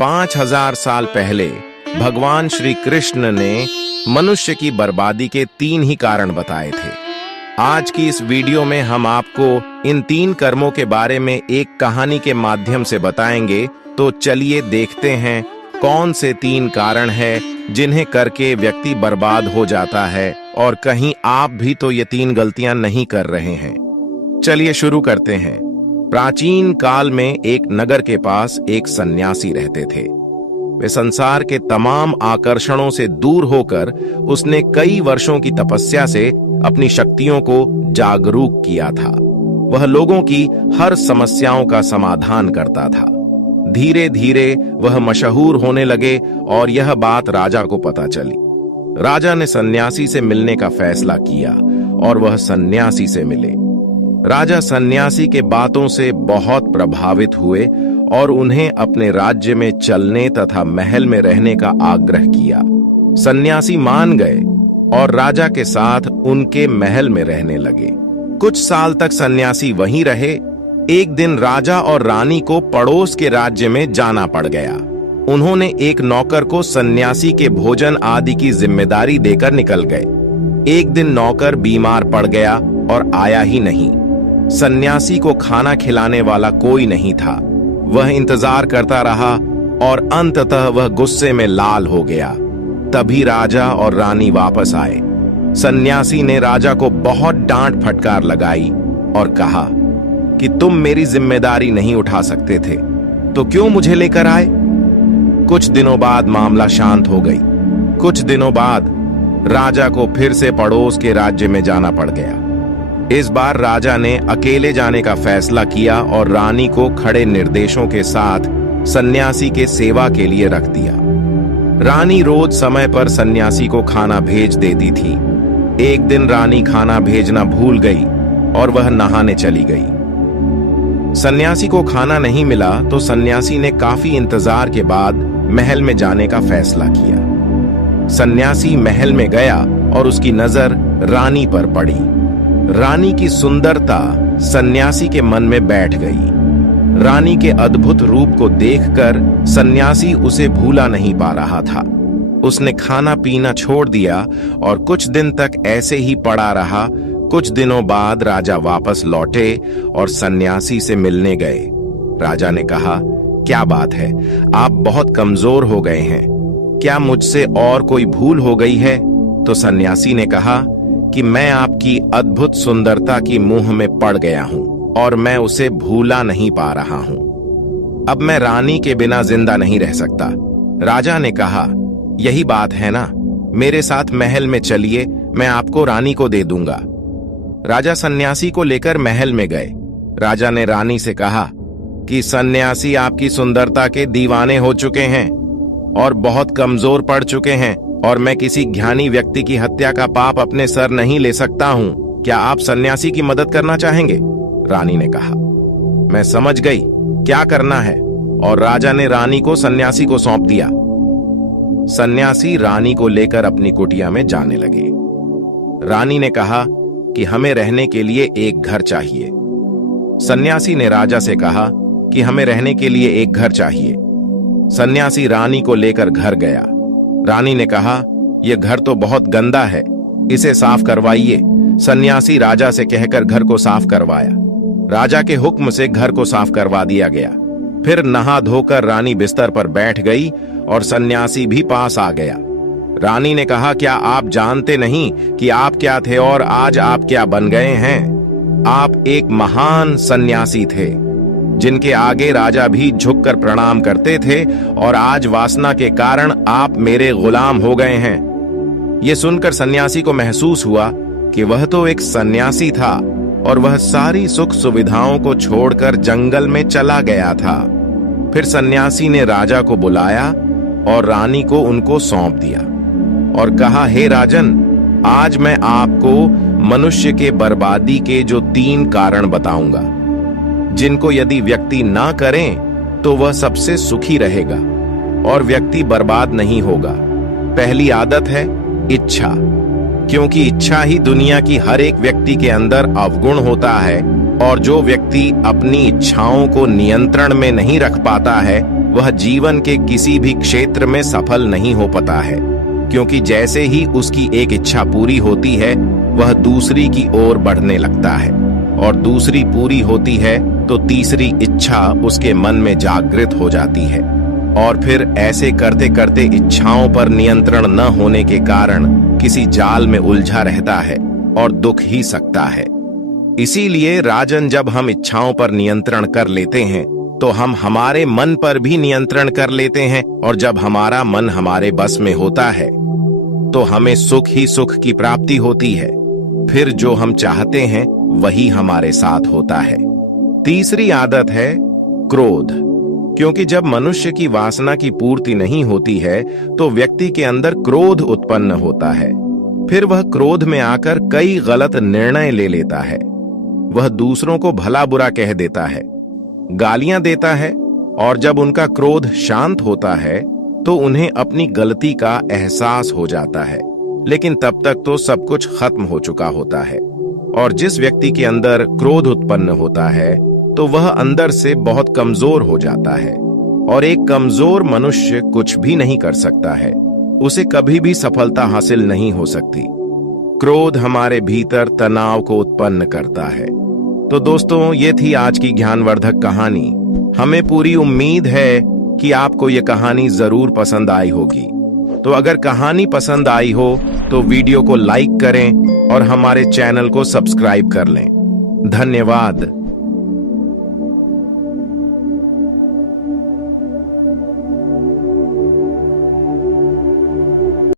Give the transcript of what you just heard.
5000 साल पहले भगवान श्री कृष्ण ने मनुष्य की बर्बादी के 3 ही कारण बताए थे। आज की इस वीडियो में हम आपको इन 3 कर्मों के बारे में एक कहानी के माध्यम से बताएंगे। तो चलिए देखते हैं कौन से 3 कारण हैं जिन्हें करके व्यक्ति बर्बाद हो जाता है और कहीं आप भी तो ये 3 गलतियां नहीं कर रहे हैं। चलिए शुरू करते हैं। प्राचीन काल में एक नगर के पास एक सन्यासी रहते थे। वे संसार के तमाम आकर्षणों से दूर होकर उसने कई वर्षों की तपस्या से अपनी शक्तियों को जागरूक किया था। वह लोगों की हर समस्याओं का समाधान करता था। धीरे धीरे वह मशहूर होने लगे और यह बात राजा को पता चली। राजा ने सन्यासी से मिलने का फैसला किया और वह सन्यासी से मिले। राजा सन्यासी के बातों से बहुत प्रभावित हुए और उन्हें अपने राज्य में चलने तथा महल में रहने का आग्रह किया। सन्यासी मान गए और राजा के साथ उनके महल में रहने लगे। कुछ साल तक सन्यासी वहीं रहे। एक दिन राजा और रानी को पड़ोस के राज्य में जाना पड़ गया। उन्होंने एक नौकर को सन्यासी के भोजन आदि की जिम्मेदारी देकर निकल गए। एक दिन नौकर बीमार पड़ गया और आया ही नहीं। सन्यासी को खाना खिलाने वाला कोई नहीं था। वह इंतजार करता रहा और अंततः वह गुस्से में लाल हो गया। तभी राजा और रानी वापस आए। सन्यासी ने राजा को बहुत डांट फटकार लगाई और कहा कि तुम मेरी जिम्मेदारी नहीं उठा सकते थे तो क्यों मुझे लेकर आए। कुछ दिनों बाद मामला शांत हो गई। कुछ दिनों बाद राजा को फिर से पड़ोस के राज्य में जाना पड़ गया। इस बार राजा ने अकेले जाने का फैसला किया और रानी को खड़े निर्देशों के साथ सन्यासी के सेवा के लिए रख दिया। रानी रोज समय पर सन्यासी को खाना भेज देती थी। एक दिन रानी खाना भेजना भूल गई और वह नहाने चली गई। सन्यासी को खाना नहीं मिला तो सन्यासी ने काफी इंतजार के बाद महल में जाने का फैसला किया। सन्यासी महल में गया और उसकी नजर रानी पर पड़ी। रानी की सुंदरता सन्यासी के मन में बैठ गई। रानी के अद्भुत रूप को देखकर सन्यासी उसे भूला नहीं पा रहा था। उसने खाना पीना छोड़ दिया और कुछ दिन तक ऐसे ही पड़ा रहा। कुछ दिनों बाद राजा वापस लौटे और सन्यासी से मिलने गए। राजा ने कहा, क्या बात है, आप बहुत कमजोर हो गए हैं, क्या मुझसे और कोई भूल हो गई है। तो सन्यासी ने कहा कि मैं आपकी अद्भुत सुंदरता की मुंह में पड़ गया हूं और मैं उसे भूला नहीं पा रहा हूं। अब मैं रानी के बिना जिंदा नहीं रह सकता। राजा ने कहा, यही बात है ना, मेरे साथ महल में चलिए, मैं आपको रानी को दे दूंगा। राजा सन्यासी को लेकर महल में गए। राजा ने रानी से कहा कि सन्यासी आपकी सुंदरता के दीवाने हो चुके हैं और बहुत कमजोर पड़ चुके हैं और मैं किसी ज्ञानी व्यक्ति की हत्या का पाप अपने सर नहीं ले सकता हूं। क्या आप सन्यासी की मदद करना चाहेंगे। रानी ने कहा, मैं समझ गई क्या करना है, और राजा ने रानी को सन्यासी को सौंप दिया। सन्यासी रानी को लेकर अपनी कुटिया में जाने लगे। रानी ने कहा कि हमें रहने के लिए एक घर चाहिए। सन्यासी ने राजा से कहा कि हमें रहने के लिए एक घर चाहिए। सन्यासी रानी को लेकर घर गया। रानी ने कहा, यह घर तो बहुत गंदा है, इसे साफ करवाइए। सन्यासी राजा से कहकर घर को साफ करवाया। राजा के हुक्म से घर को साफ करवा दिया गया। फिर नहा धोकर रानी बिस्तर पर बैठ गई और सन्यासी भी पास आ गया। रानी ने कहा, क्या आप जानते नहीं कि आप क्या थे और आज आप क्या बन गए हैं। आप एक महान सन्यासी थे जिनके आगे राजा भी झुककर प्रणाम करते थे और आज वासना के कारण आप मेरे गुलाम हो गए हैं। यह सुनकर सन्यासी को महसूस हुआ कि वह तो एक सन्यासी था और वह सारी सुख सुविधाओं को छोड़कर जंगल में चला गया था। फिर सन्यासी ने राजा को बुलाया और रानी को उनको सौंप दिया और कहा, हे राजन, आज मैं आपको मनुष्य के बर्बादी के जो 3 कारण बताऊंगा, जिनको यदि व्यक्ति ना करें तो वह सबसे सुखी रहेगा और व्यक्ति बर्बाद नहीं होगा। पहली आदत है इच्छा, क्योंकि इच्छा ही दुनिया की हर एक व्यक्ति के अंदर अवगुण होता है और जो व्यक्ति अपनी इच्छाओं को नियंत्रण में नहीं रख पाता है वह जीवन के किसी भी क्षेत्र में सफल नहीं हो पाता है, क्योंकि जैसे ही उसकी एक इच्छा पूरी होती है वह दूसरी की ओर बढ़ने लगता है, और दूसरी पूरी होती है तो तीसरी इच्छा उसके मन में जागृत हो जाती है, और फिर ऐसे करते करते इच्छाओं पर नियंत्रण न होने के कारण किसी जाल में उलझा रहता है और दुख ही सकता है। इसीलिए राजन, जब हम इच्छाओं पर नियंत्रण कर लेते हैं तो हम हमारे मन पर भी नियंत्रण कर लेते हैं, और जब हमारा मन हमारे बस में होता है तो हमें सुख ही सुख की प्राप्ति होती है। फिर जो हम चाहते हैं वही हमारे साथ होता है। तीसरी आदत है क्रोध, क्योंकि जब मनुष्य की वासना की पूर्ति नहीं होती है तो व्यक्ति के अंदर क्रोध उत्पन्न होता है। फिर वह क्रोध में आकर कई गलत निर्णय ले लेता है। वह दूसरों को भला बुरा कह देता है, गालियां देता है, और जब उनका क्रोध शांत होता है तो उन्हें अपनी गलती का एहसास हो जाता है, लेकिन तब तक तो सब कुछ खत्म हो चुका होता है। और जिस व्यक्ति के अंदर क्रोध उत्पन्न होता है तो वह अंदर से बहुत कमजोर हो जाता है, और एक कमजोर मनुष्य कुछ भी नहीं कर सकता है, उसे कभी भी सफलता हासिल नहीं हो सकती। क्रोध हमारे भीतर तनाव को उत्पन्न करता है। तो दोस्तों, ये थी आज की ज्ञानवर्धक कहानी। हमें पूरी उम्मीद है कि आपको ये कहानी जरूर पसंद आई होगी। तो अगर कहानी पसंद आई हो तो वीडियो को लाइक करें और हमारे चैनल को सब्सक्राइब कर लें। धन्यवाद।